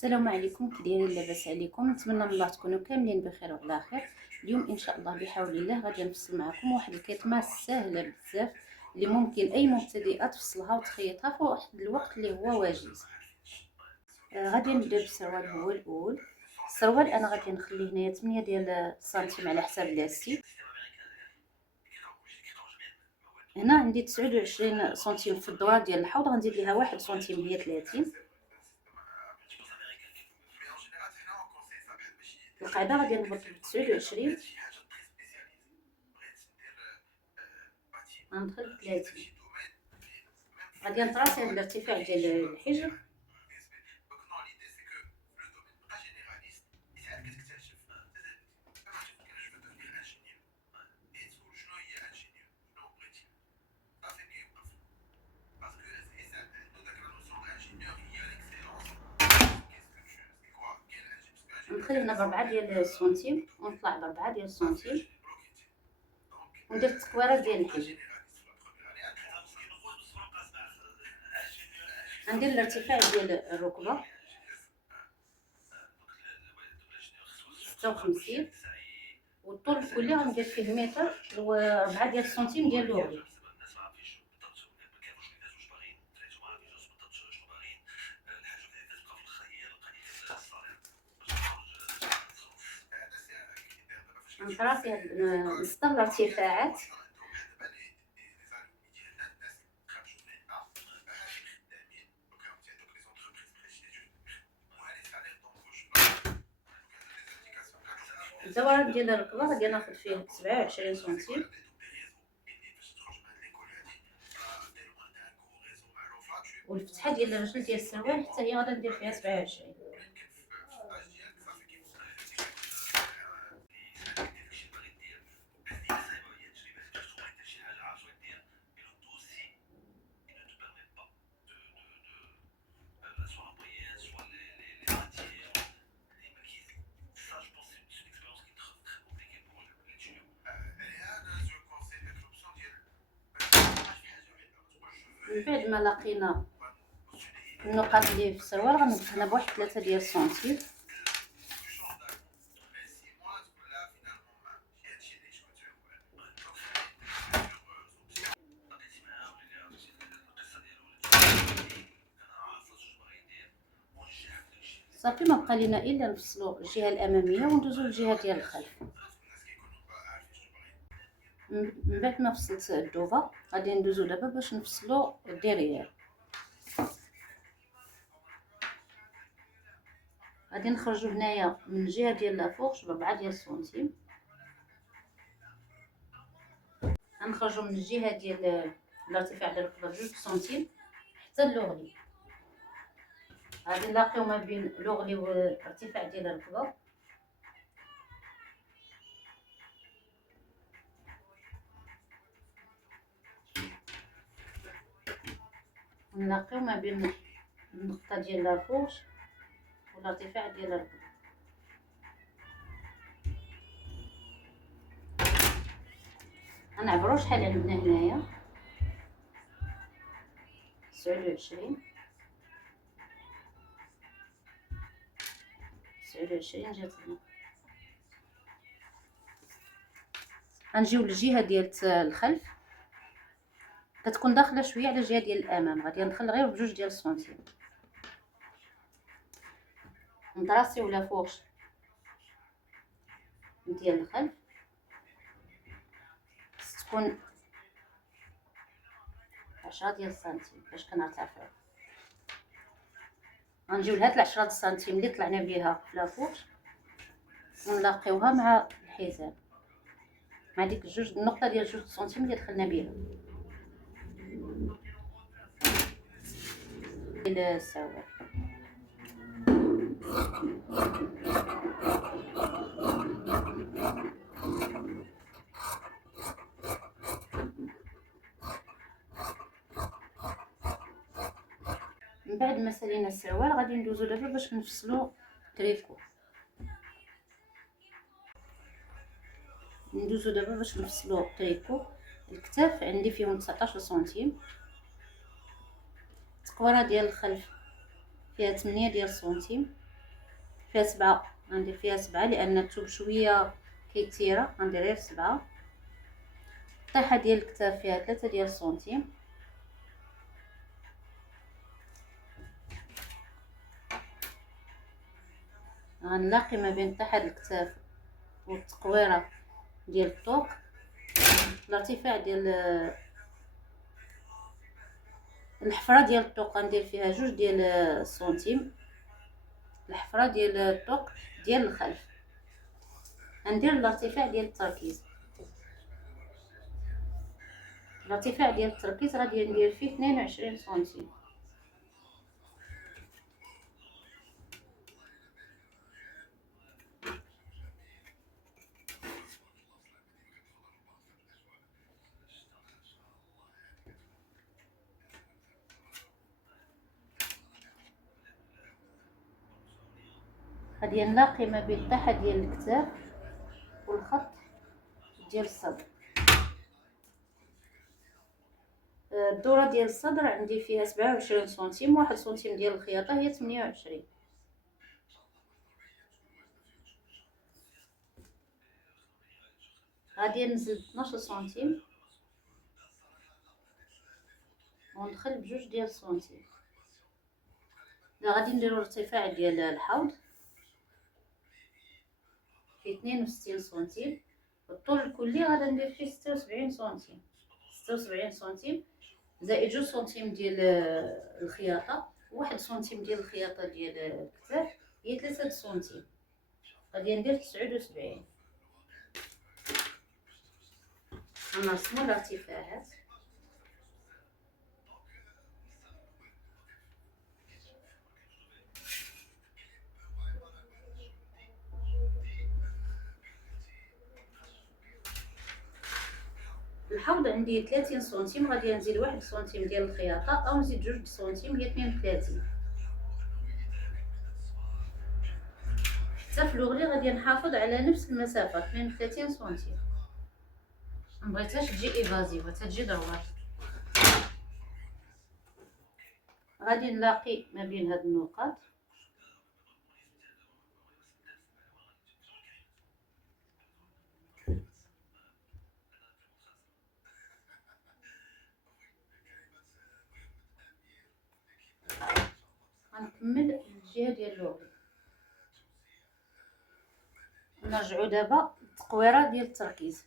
السلام عليكم، كي دايرين؟ لاباس عليكم؟ نتمنى من الله تكونوا كاملين بخير وعلى خير. اليوم ان شاء الله بحول الله غادي نفصل معكم واحد الكتمه سهله بزاف اللي ممكن اي مبتدئه تفصلها وتخيطها في واحد الوقت اللي هو واجز. غادي نبدا بالسروال. هو الاول السروال انا غادي نخليه هنايا 8 ديال السنتيم على حساب لاستيك. هنا عندي 29 سنتيم في الدوره ديال الحوض، غندير ليها 1 سنتيم هي 30. القاعده غادي نهبط ب 29 غندخل في 30. غادي نتراسي هاد الارتفاع ديال الحجر. ندخل هنا ب4 ديال السنتيم ونطلع ب4 ديال السنتيم وندير التكويره ديال الحجر. غندير الارتفاع ديال الركبه 56 والطول الكلي غندير فيه متر و4 ديال السنتيم ديال اللوغي. نتراسي هاد نسطر الارتفاعات. الدوران ديال الركبه غادي ناخذ فيه 27 سنتيم. والفتحه ديال الرجل ديال السروال حتى هي غادي ندير فيها 27. من بعد ما لقينا النقاط اللي في السروال غنبقى هنا بواحد 3 ديال السنتيم. صافي ما بقى لينا الا نفصلوا الجهه الاماميه وندوزو للجهه ديال الخلف. من بعد ما فصلت الدوفه غادي ندوزو دابا باش نفصلوا الديريير. غادي نخرجوا هنايا من الجهه ديال لافوغ ب4 ديال السنتيم. غنخرجوا من الجهه ديال الارتفاع ديال الركبه 2 سنتيم حتى اللوغلي. غادي نلاقيو ما بين اللوغلي والارتفاع ديال الركبه. نلاقيو ما بين النقطه ديال لافوغ والارتفاع ديال الركبه. غنعبرو شحال عندنا هنايا 29 جات لنا. غنجيو للجهه ديال الخلف كتكون داخله شويه على الجهه ديال الامام. غادي ندخل غير ب2 ديال السنتيم. نطراسيو لافوغ ديال الخلف تكون 10 ديال السنتيم باش كنرتفعو. غنجيو لهاد 10 سنتيم اللي طلعنا بها في لافوغ ونلاقيوها مع الحزام، مع ديك النقطه ديال 2 سنتيم اللي دخلنا بها السروال. من بعد ما سالينا السروال غادي ندوزو دابا باش نفصلو تريكو. تريكو الكتاف عندي فيهم 19 سنتيم. التقوره ديال الخلف فيها 8 ديال السنتيم. فيها 7، غندير فيها 7 لان الثوب شويه كيتيره، غندير غير 7. الطيحه ديال الكتاف فيها 3 ديال السنتيم. غنلاقي ما بين طيحه الكتاف والتقويره ديال الطوق الارتفاع ديال الحفره ديال الطوق، غندير فيها 2 ديال السنتيم. الحفره ديال الطوق ديال الخلف غندير الارتفاع ديال التركيز. الارتفاع ديال التركيز غادي ندير فيه 22 سنتيم. غادي نلاقي ما بين الطيحه ديال الكتاف والخط ديال الصدر. الدوره ديال الصدر عندي فيها 27 سنتيم، 1 سنتيم ديال الخياطه هي 28. غادي نزل 12 سنتيم وندخل بجوج ديال السنتيم. غادي نديرو الارتفاع ديال الحوض في 62 سنتيم. الطول الكلي غادي ندير فيه 76 سنتيم. 76 سنتيم زائد 2 سنتيم ديال الخياطه، 1 سنتيم ديال الخياطه ديال الكتاف هي 3 سنتيم. غادي ندير 79. غنرسمو الارتفاعات. الحوض عندي 30 سنتيم، غادي نزيد 1 سنتيم ديال الخياطه او نزيد 2 سنتيم هي 32. حتى في لوغلي غادي نحافظ على نفس المسافه 32 سنتيم. مبغيتهاش تجي ايفازيف، تجي دروات. غادي نلاقي ما بين هاد النقاط غنكمل الجهه ديال اللوغي. نرجعوا دابا التقويره ديال التركيز.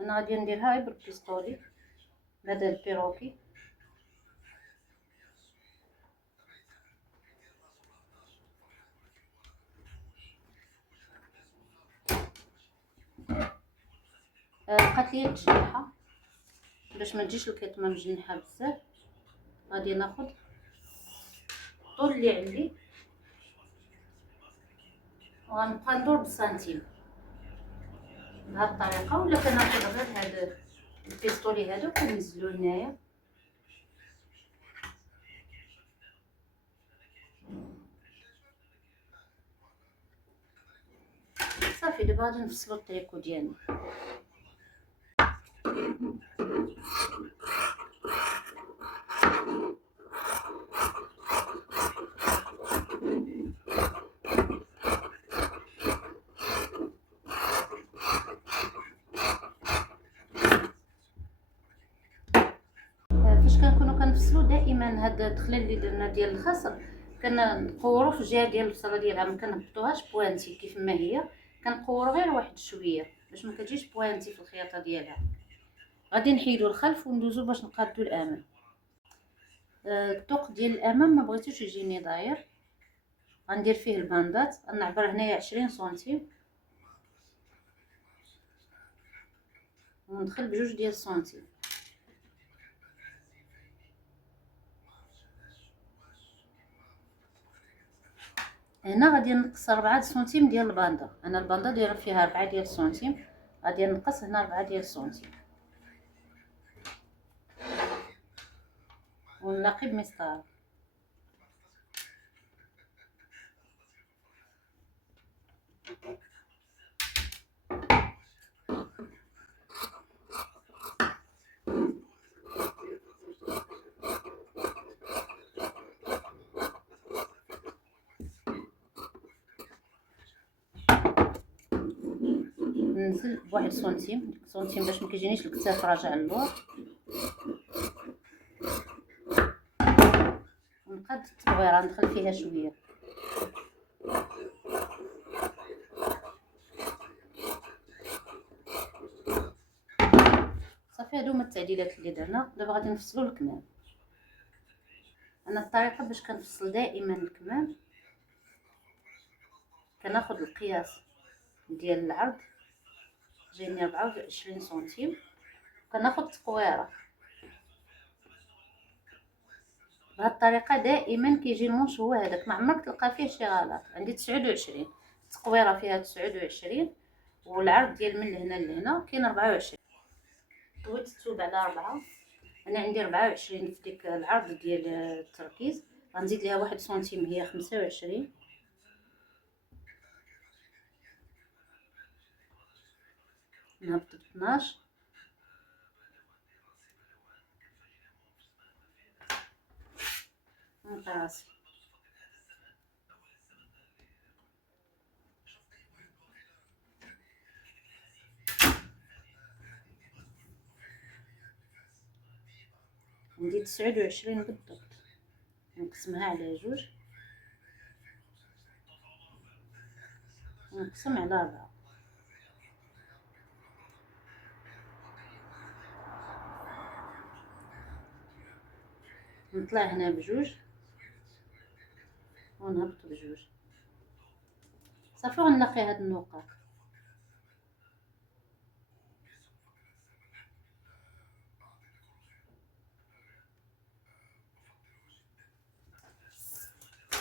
انا غادي نديرها غير بالبيستولي هذا البيروكي. بقات لي التجنيحه باش ما تجيش الكتمه مجنحه بزاف. غادي ناخذ الطول اللي عندي وغنبقى ندور بالسنتيم بهذه الطريقه، ولا كناخذ غير هذا البيستولي هذا وكنزلو هنايا. صافي دابا غادي نفصلو الطريكو ديالنا. فاش كنكونوا كنفصلوا دائما هاد الدخله اللي درنا ديال الخصر كنقوروا في الجهه ديال البصله ديالها، ما كنهبطوهاش بوانتي كيف ما هي، كنقوروا غير واحد شويه باش ما كتجيش بوانتي في الخياطه ديالها. غادي نحيدو الخلف وندوزو باش نقادو الامام. الطوق ديال الامام ما بغيتوش يجيني داير، غندير فيه الباندات. غنعبر هنايا 20 سنتيم وندخل بجوج ديال السنتيم. هنا غادي نقص 4 سنتيم ديال الباندا. انا الباندا دايره فيها 4 ديال السنتيم، غادي نقص هنا 4 ديال السنتيم ونلاقي بمسطره. كنزل بواحد سنتيم باش ما كيجينيش الكتاف راجع للور. ونقاد التبغيره ندخل فيها شويه. صافي هادو هما التعديلات اللي درنا. دابا غادي نفصلوا الكمام. انا الطريقه باش كنفصل دائما الكمام، كناخذ القياس ديال العرض جايني 24 سنتيم، كناخذ تقويره. بهذه الطريقه دائما كيجي المونش هو هذاك، ما عمرك تلقى فيه شي غلط. عندي 29 التقويره فيها 29، والعرض ديال من لهنا لهنا كاين 24. طويت الثوب على 4. انا عندي 24 في ديك العرض ديال التركيز، غنزيد ليها 1 سنتيم هي 25. نهبط ب 12. نلقى راسي عندي 29 بالضبط. نقسمها على جوج ونقسم على 4. نطلع هنا بجوج ونهبط بجوج. صافي غنلاقي هاد النقاط.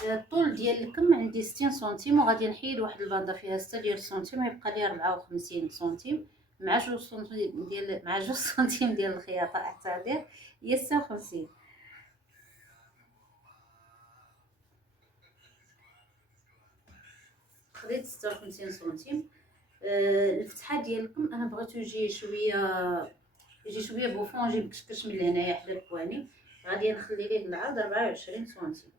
الطول ديال الكم عندي 60 سنتيم، وغادي نحيد واحد الباندا فيها 6 ديال السنتيم، ويبقى لي 54 سنتيم مع 2 سنتيم ديال مع 2 سنتيم ديال الخياطه. اعتذر، هي 56. خديت 56 سنتيم. الفتحه ديال الكم انا بغيتو يجي شويه بوفون، يجي مكشكش من هنايا حدا البواني. غادي نخلي ليه العرض 24 سنتيم.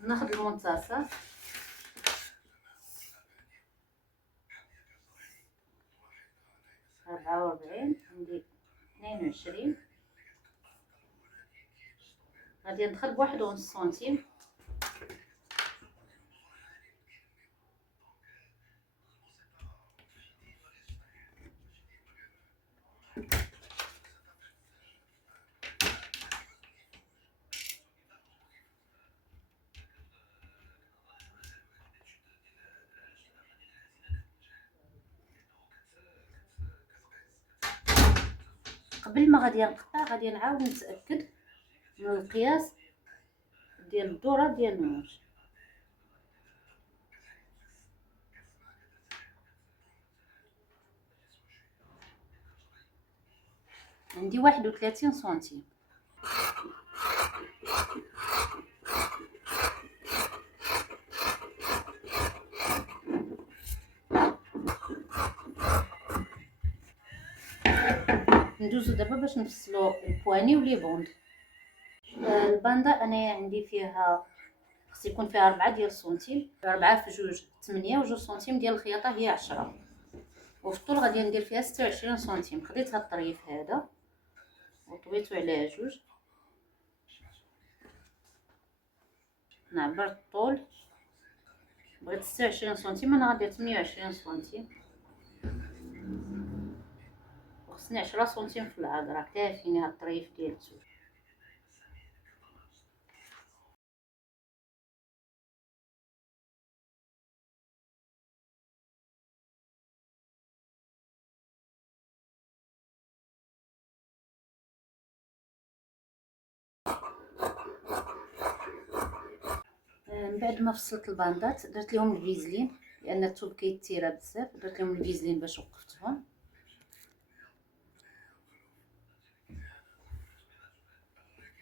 ناخذ المنتصف 44، عندي 22. غادي ندخل بواحد ونص سنتيم. قبل ما غادي نقطع غادي نعاود نتاكد من القياس ديال الدوره ديال الموش. عندي 31 سنتيم. ندوزو دابا باش نفصلو البواني ولي بوند. الباندا انايا عندي فيها خص يكون فيها 4 ديال السنتيم، 4 في جوج 8 و2 سنتيم ديال الخياطه هي 10. وفي الطول غادي ندير فيها 26 سنتيم. خديت هاد الطريف هذا وطويتو على جوج، نعبر الطول. بغيت 26 سنتيم، انا غندير 28 سنتيم، وخصني 10 سنتيم في العرض. راه كافيني هاد الطريف ديال الزوج. من بعد ما فصلت الباندات درت لهم الفيزلين، لان الثوب كيتيرا بزاف. درت لهم الفيزلين باش وقفتهم.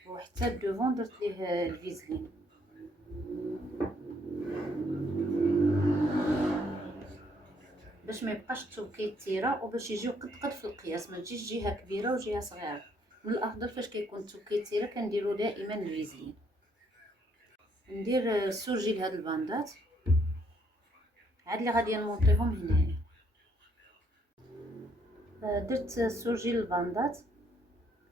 وحتى الدوفون درت ليه الفيزلين. باش ما يبقاش الثوب كيتيرا، وباش يجيو قد في القياس، ما تجيش جهه كبيره وجهه صغيره. من الافضل فاش كيكون الثوب كيتيرا كنديروا دائما الفيزلين. ندير السورجي لهاد الباندات عاد اللي غادي نمونطيهم هنايا. درت السورجي للباندات،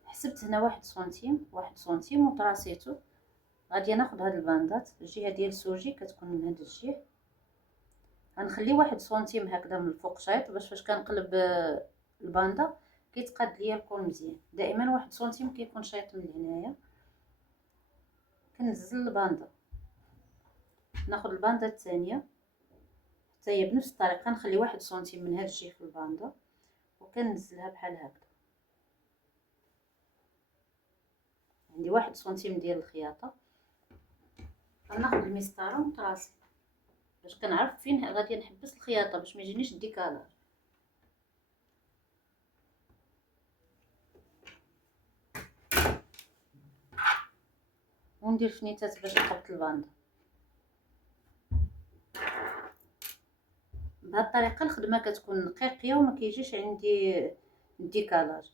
حسبت هنا 1 سنتيم 1 سنتيم وطراسيتو. غادي ناخد هاد الباندات الجهه ديال السورجي كتكون من هاد الجهه، غنخلي 1 سنتيم هكذا من الفوق شايط باش فاش كنقلب الباندا كيتقاد ليا الكول مزيان. دائما 1 سنتيم كيكون شايط من هنايا. كنزل الباندا، ناخد الباندا الثانيه حتى هي بنفس الطريقه، نخلي 1 سنتيم من هاد الجهه في الباندا وكنزلها بحال هكذا. عندي 1 سنتيم ديال الخياطه. غناخد المسطره ونطراسي باش كنعرف فين غادي نحبس الخياطه باش ما يجينيش الديكالاج. وندير فنيتات باش نحط الباندا. بهذه الطريقه الخدمه كتكون نقيقيه وما كيجيش عندي الديكالاج.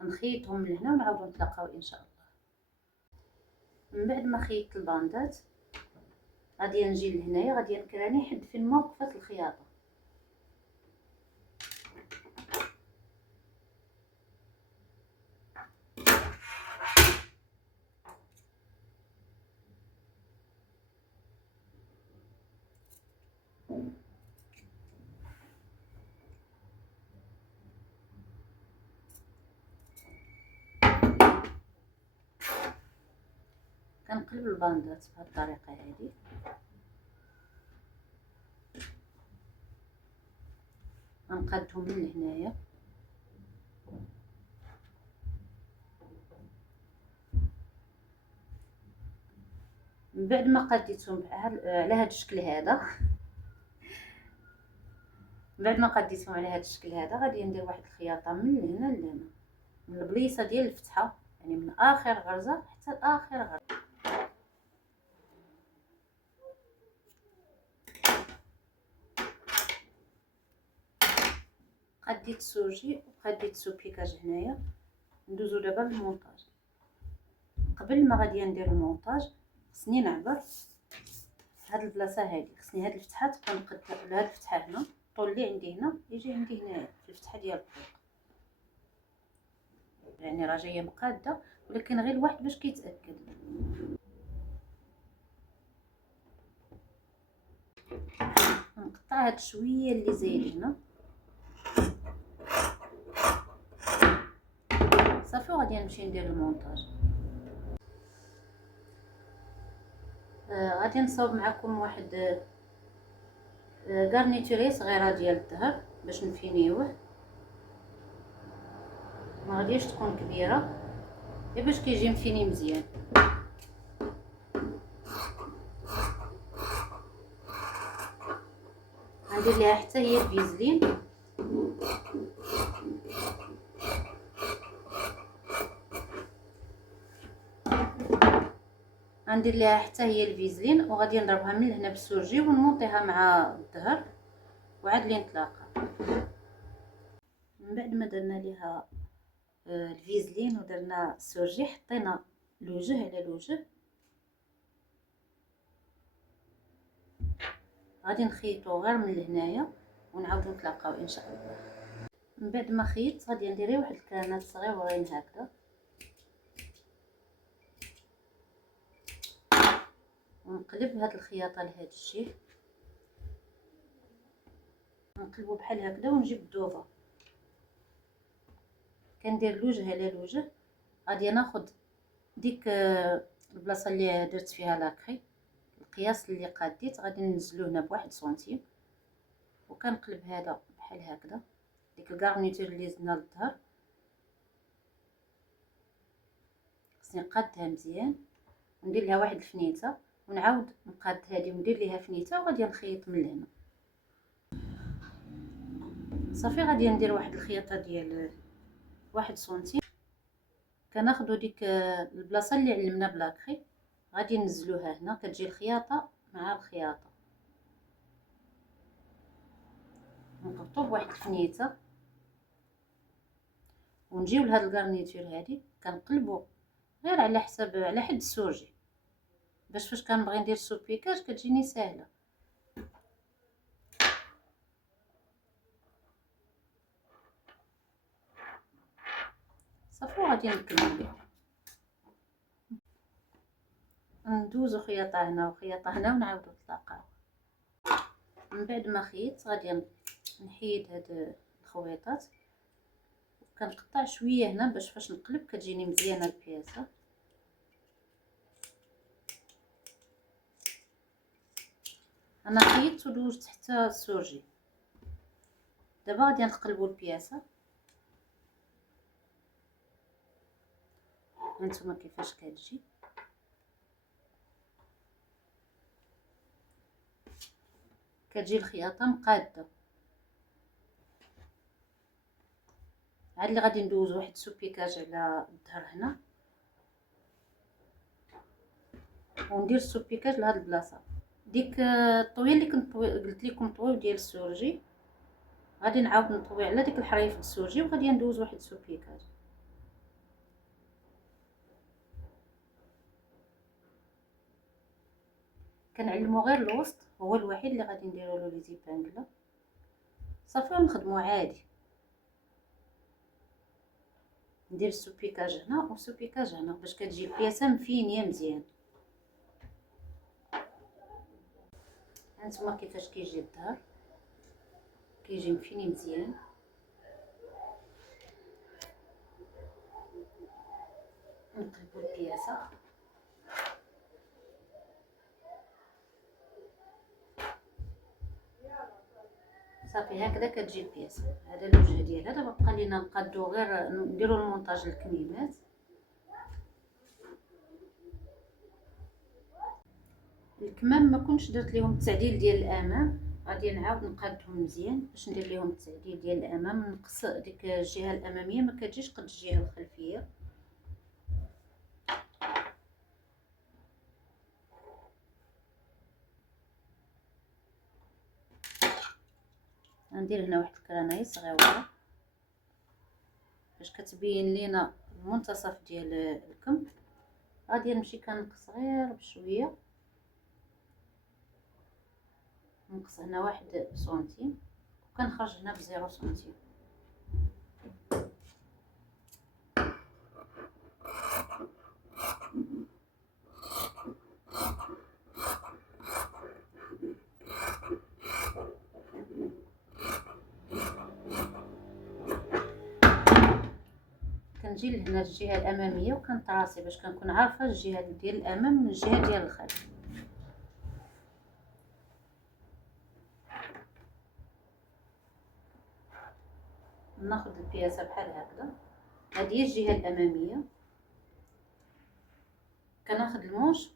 نخيطهم من هنا ونعاودو نتلاقاو ان شاء الله. من بعد ما خيطت الباندات غادي نجي لهنايا، غادي نكراني حد فين ما وقفت الخياطه. كنقلب الباندات بهذه الطريقه هذه. غنقادهم من هنايا من بعد ما قديتهم على هذا الشكل هذا. من بعد ما قديتهم على هذا الشكل هذا غادي ندير واحد الخياطه من هنا لهنا، من البليصه ديال الفتحه، يعني من اخر غرزه حتى لاخر غرزه. قديت السوجي وقديت السوبيكاج هنايا. ندوزو دابا للمونطاج. قبل ما غادي ندير المونطاج خصني نعبر هاد البلاصه هادي، خصني هاد الفتحه تكون قد هاد الفتحه هنا، الطول اللي عندي هنا يجي عندي هنايا في الفتحه ديال الفوق، يعني راه جايه مقاده ولكن غير الواحد باش كيتاكد. نقطع هاد شويه اللي زايد هنا صافي، وغادي نمشي ندير المونتاج. غادي نصاوب معكم واحد غارنيتوري صغيره ديال الدهر باش نفينيوه، ما غاديش تكون كبيره غير باش كيجي مفيني مزيان. غندير ليها حتى هي الفيزلين، غندير ليها حتى هي الفيزلين وغادي نضربها من هنا بالسورجي ونموطيها مع الظهر وعاد لي نتلاقى. من بعد ما درنا ليها الفيزلين ودرنا السورجي حطينا الوجه على الوجه، غادي نخيطو غير من هنايا ونعاودو نتلاقاو ان شاء الله. من بعد ما خيطت غادي ندير واحد الكرانات صغيورين هكذا ونقلب هاد الخياطه لهاد الجهه، نقلبو بحال هكذا ونجيب الدوفه. كندير الوجه على الوجه. غادي ناخد ديك البلاصه اللي درت فيها لاكري، القياس اللي قاديت غادي ننزلو هنا ب1 سنتيم وكنقلب هذا بحال هكذا. ديك الكارنيتور اللي زدنا للظهر خصني نقادها مزيان وندير لها واحد الفنيته ونعاود نقاد هذه وندير ليها فنيته وغادي نخيط من هنا صافي. غادي ندير واحد الخياطه ديال 1 سنتيم. كناخدو ديك البلاصه اللي علمنا بلاكري غادي ننزلوها هنا، كتجي الخياطه مع الخياطه، نربطو بواحد الفنيته ونجيو لهاد الكارنيتور هادي كنقلبو غير على حساب على حد السورجي. باش فاش كنبغي ندير السوبيكاج كتجيني ساهله. صافي وغادي نكمل ندوزو خياطه هنا وخياطه هنا ونعاودو نتلاقاو. من بعد ما خيط غادي نحيد هاد الخويطات وكنقطع شويه هنا باش فاش نقلب كتجيني مزيانه البياسه. انا خيطت ودوزت حتى السورجي. دابا غادي نقلبوا البياسه. هانتوما كيفاش كتجي. كتجي الخياطه مقاده. عاد اللي غادي ندوز واحد السوبيكاج على الظهر هنا وندير السوبيكاج لهاد البلاصه. ديك الطويه اللي كنت قلت لكم طويو ديال السورجي غادي نعاود نطوي على ديك الحريف السورجي وغادي ندوز واحد السوبيكاج. كنعلمو غير الوسط هو الوحيد اللي غادي نديرو له لي زيبانغلا صافي ونخدمو عادي. ندير السوبيكاج هنا والسوبيكاج هنا باش كتجي البياسه مفينيه مزيان. هانتوما كيفاش كيجي الظهر كيجي مفيني مزيان. نقلبو البياسه صافي هكذا كتجي البياسه. هذا الوجه ديالها. دابا بقى لينا نقادو غير نديرو المونتاج الكميمات. الكمام ما كنتش درت ليهم التعديل ديال الامام، غادي نعاود نقادهم مزيان باش ندير ليهم التعديل ديال الامام. نقص ديك الجهه الاماميه ما كتجيش قد الجهه الخلفيه. غندير هنا واحد الكرانايه صغيره باش كتبين لينا المنتصف ديال الكم. غادي نمشي كنقص غير بشويه. نقص هنا 1 سنتيم وكنخرج هنا ب0 سنتيم. كنجي لهنا الجهه الاماميه وكنطراسي باش كنكون عارفه الجهه ديال الامام من الجهه ديال الخلف. ناخذ البياسه بحال هكذا. هذه هي الجهه الاماميه. كناخذ المونش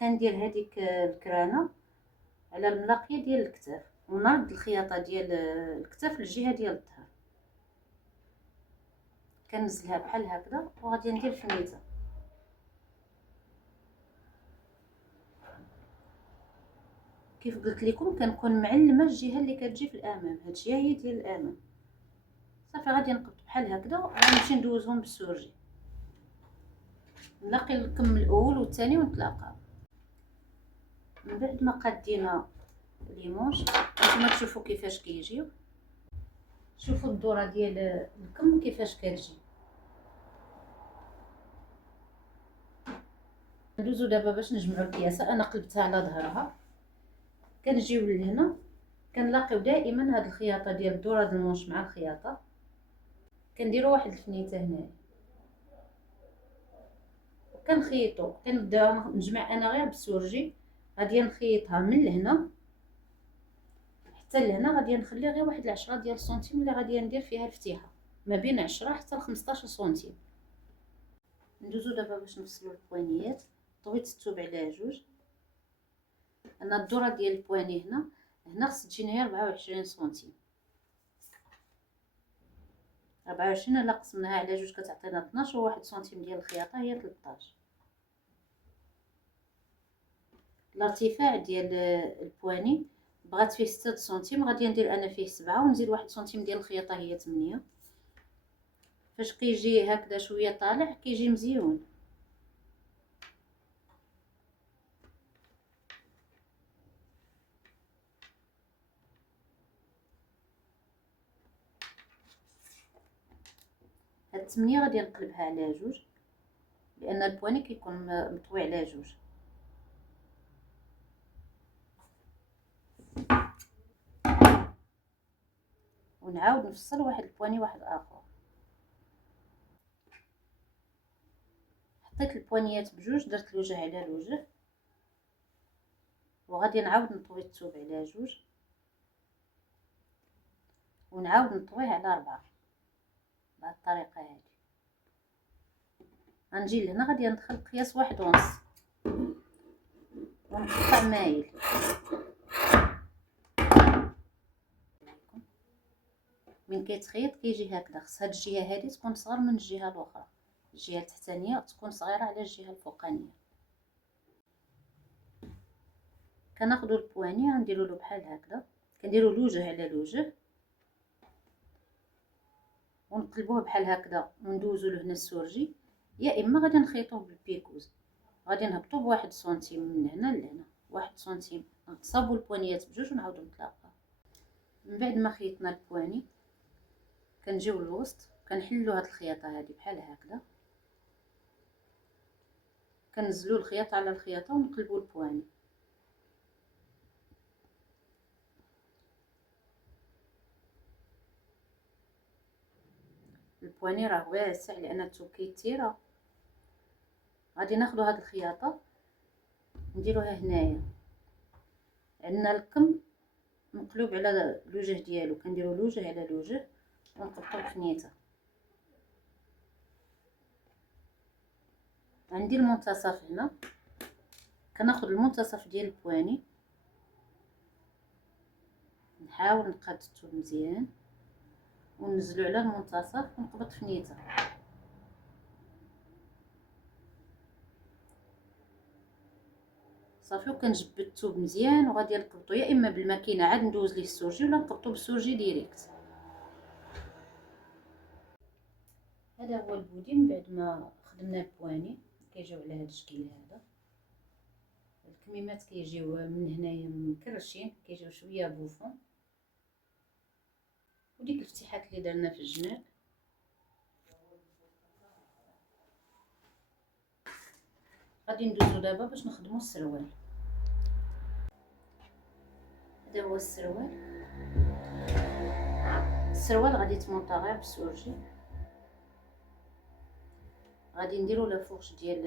كندير هذيك الكرانه على الملاقيه ديال الكتاف ونرد الخياطه ديال الكتاف للجهه ديال الظهر. كنزلها بحال هكذا وغادي ندير فنيته. كيف قلت لكم كنكون معلمه الجهه اللي كتجي في الامام. هادشي هي ديال الامام. صافي غادي نقبط بحال هكذا وغنمشي ندوزهم بالسورجي. نلاقي الكم الاول والثاني ونتلاقاو. من بعد ما قادينا ليمونش نتوما تشوفوا كيفاش كيجيو. شوفوا الدوره ديال الكم كيفاش كتجي. ندوزو دابا باش نجمعوا البياسه. انا قلبتها على ظهرها. كنجيو لهنا كنلاقيو دائما هاد الخياطه ديال الدوره د المونش مع الخياطه. كنديروا واحد الفنيته هنا وكنخيطوا. كنبدا نجمع انا غير بالسورجي. غادي نخيطها من لهنا حتى لهنا. غادي نخلي غير واحد 10 ديال السنتيم اللي غادي ندير فيها الفتيحه ما بين 10 حتى 15 سنتيم. ندوزو دابا باش نفصلوا البوانيات. طويت الثوب على جوج. انا الدوره ديال البواني هنا خص تجيني 24 سنتيم. 24 الا قسمناها على جوج كتعطينا 12 و1 سنتيم ديال الخياطه هي 13. الارتفاع ديال البواني بغات فيه 6 سنتيم غادي ندير انا فيه 7 ونزيد 1 سنتيم ديال الخياطه هي 8. فاش كيجي هكذا شويه طالع كيجي مزيون. هاد 8 غادي نقلبها على جوج، لان البواني كيكون مطوي على جوج. ونعاود نفصل واحد البواني واحد اخر. حطيت البوانيات بجوج، درت الوجه على الوجه، وغادي نعاود نطوي الثوب على جوج، ونعاود نطويه على 4 بهذه الطريقه هذه. غنجي لهنا غادي ندخل قياس 1.5 ونقطع مايل. من كيتخيط كيجي هكذا، خص هاد الجهه هذه تكون صغر من الجهه الاخرى، الجهه التحتانيه تكون صغيره على الجهه الفوقانيه. كناخذوا البواني غنديروا له بحال هكذا، كنديروا الوجه على الوجه ونقلبوه بحال هكذا وندوزو لهنا السورجي، يا اما غادي نخيطوه بالبيكوز. غادي نهبطوا بواحد سنتيم من هنا لهنا، 1 سنتيم، نصابوا البوانيات بجوج ونعاودوا نتلاقاو. من بعد ما خيطنا البواني كنجيو للوسط، كنحلوا هاد الخياطه هذه بحال هكذا، كنزلوا الخياطه على الخياطه ونقلبوا البواني. البواني راه واسع لان الثوب كيتيرا. غادي ناخذوا هاد الخياطه نديروها هنايا، عندنا الكم مقلوب على الوجه ديالو، كنديروا الوجه على الوجه ونقطعوا الفنيته. عندي المنتصف هنا، كناخذ المنتصف ديال البواني، نحاول نقاد الثوب مزيان وننزلو على المنتصف ونقبط فنيته. صافي، وكنجبد الثوب مزيان وغادي نقبطو يا اما بالماكينه عاد ندوز ليه السورجي ولا نقبطو بالسورجي ديريكت. هذا هو البودي من بعد ما خدمنا البواني، كيجيو على هذا الشكل هذا. الكميمات كيجيو من هنايا مكرشين، كيجيو شويه بوفون، وديك الفتحات اللي درنا في الجناب. غادي ندوزو دابا باش نخدمو السروال. هذا هو السروال. السروال غادي تمونطا غير بالسورجي. غادي نديرو لافورش ديال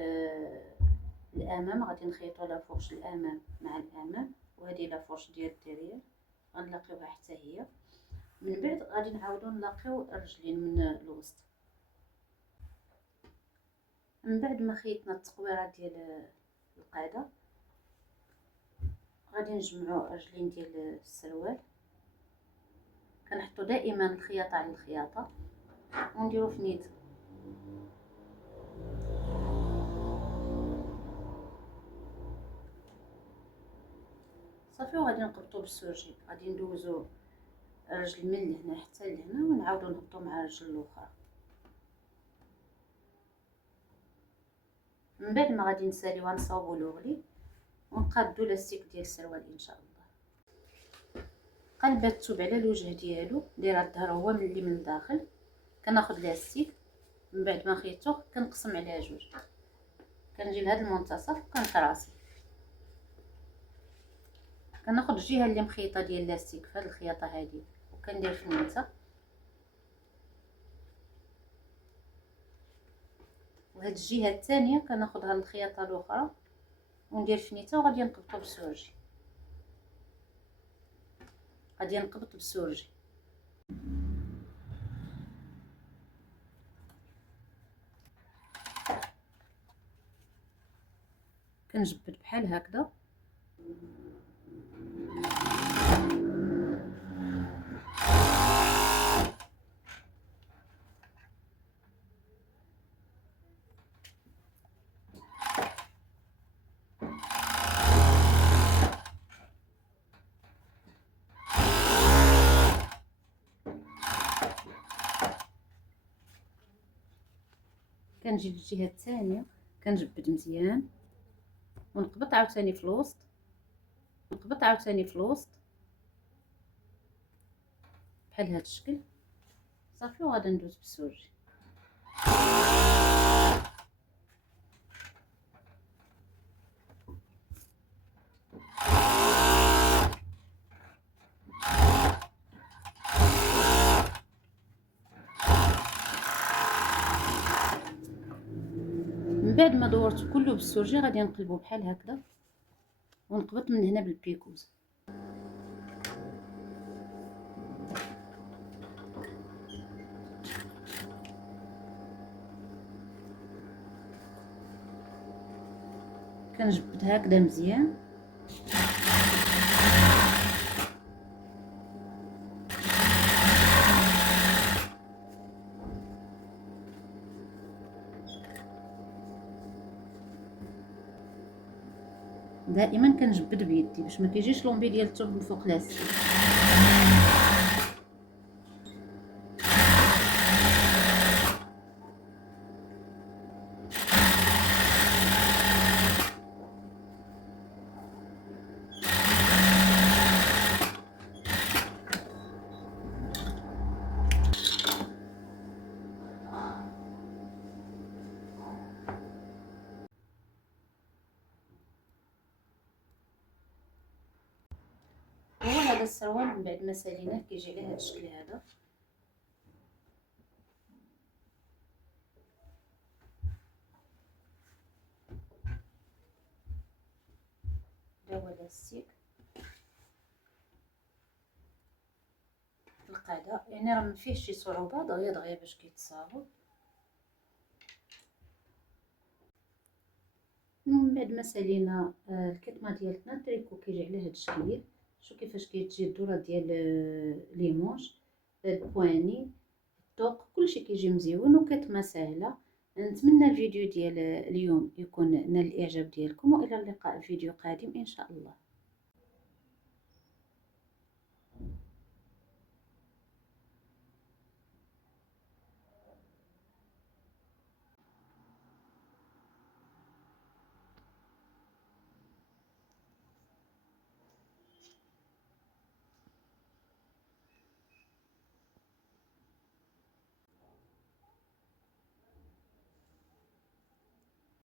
الامام، غادي نخيطو لافورش الامام مع الامام، وهذه لافورش ديال الدرير غنلاقيوها حتى هي. من بعد غادي نعاودو نلاقيو الرجلين من الوسط. من بعد ما خيطنا التقويره ديال القاعده غادي نجمعو الرجلين ديال السروال، كنحطو دائما الخياطه على الخياطه ونديرو فنيت. صافي، وغادي نقبطو بالسورجي. غادي ندوزو الرجل من لهنا حتى لهنا ونعاودو نهبطو مع الرجل الاخرى. من بعد ما غادي نساليوها نصاوبو لوغلي ونقادو لاستيك ديال السروال ان شاء الله. قلب الثوب على الوجه ديالو، دايره الظهر هو من اللي من الداخل. كناخذ لاستيك من بعد ما خيطوه كنقسم على جوج، كنجي لهذا المنتصف وكنكراسي. كناخذ الجهه اللي مخيطه ديال لاستيك في هذه الخياطه هذه وكندير فنيته، وهاد الجهه الثانيه كناخذها للخياطه الاخرى وندير فنيته، وغادي نقبطو بالسورجي. غادي نقبط بالسورجي. كنجبد بحال هكذا كنجي للجهه الثانيه كنجبد مزيان ونقبط عاوتاني في الوسط، نقبط عاوتاني في الوسط بحال هذا الشكل. صافي، وغادي ندوز بالسورجي. بعد ما دورت كله بالسرجي غادي نقلبو بحال هكذا ونقبط من هنا بالبيكوز. كنجبد هكذا مزيان. دائما كنجبد بيدي باش ما كيجيش لومبي ديال الثوب من فوق لاصق. هو هذا السروال من بعد ما ساليناه كيجي على هذا الشكل هذا. هذا هو لاستيك القاعده، يعني راه ما فيهش شي صعوبه، دغيا باش كيتصاوب. من بعد ما سالينا الكتمه ديالتنا التريكو كيجي على هذا الشكل. شوف كيفاش كتجي الدوره ديال ليمونج، البواني، الطوق، كلشي كيجي مزيون وكتمه سهله. نتمنى الفيديو ديال اليوم يكون نال الاعجاب ديالكم، والى اللقاء في فيديو قادم ان شاء الله.